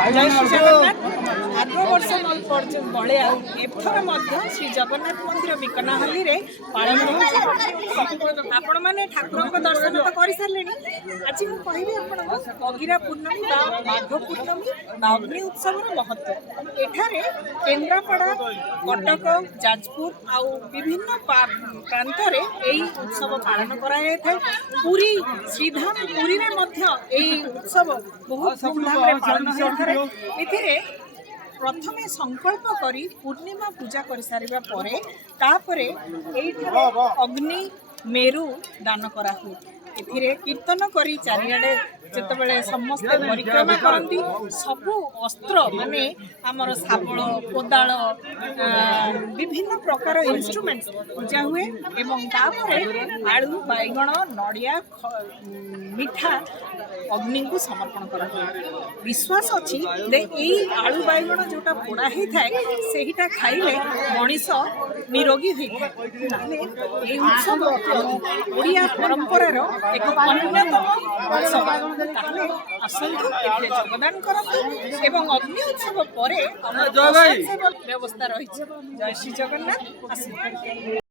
जय श्री जगन्नाथ आग वर्ष भाया एथर श्री जगन्नाथ मंदिर बिकनाहल्ली रे पालन आपण मैंने ठाकुर दर्शन तो कर सारे आज मुझे कहबी आप अगिरा पूर्णमी माघ पूर्णमी अग्नि उत्सव महत्व एठारे केन्द्रापड़ा कटक जाजपुर आउ विभिन्न प्रांत रे यही उत्सव पालन कराए पुरी श्रीधाम पुरी रे मध्य यही उत्सव बहुत धूमधाम रे पालन होता प्रथमे संकल्प करी पूर्णिमा पूजा कर सारिबा परे तापरे एठारे अग्नि मेरु दान करा हुए एथिरे कीर्तन करी चारिआडे जेतेबेले समस्त परिक्रमा करती सबु अस्त्र माने आमर शाबल कोदाल विभिन्न प्रकार इंस्ट्रूमेंट्स पूजा हुए एवं तापरे आलू बैगण नड़िया मिठा अग्नि को समर्पण करा विश्वास अच्छी यही आलू बैगण जोटा पोड़ा होता है सेहीटा खाइले मनीष निरोगी होता है उत्सव ओडिया परंपरार एक अन्यतम उत्सव ताहले आसंतु एथिरे योगदान करंतु एवं अग्नि उत्सव परे व्यवस्था रही। जय श्री जगन्नाथ।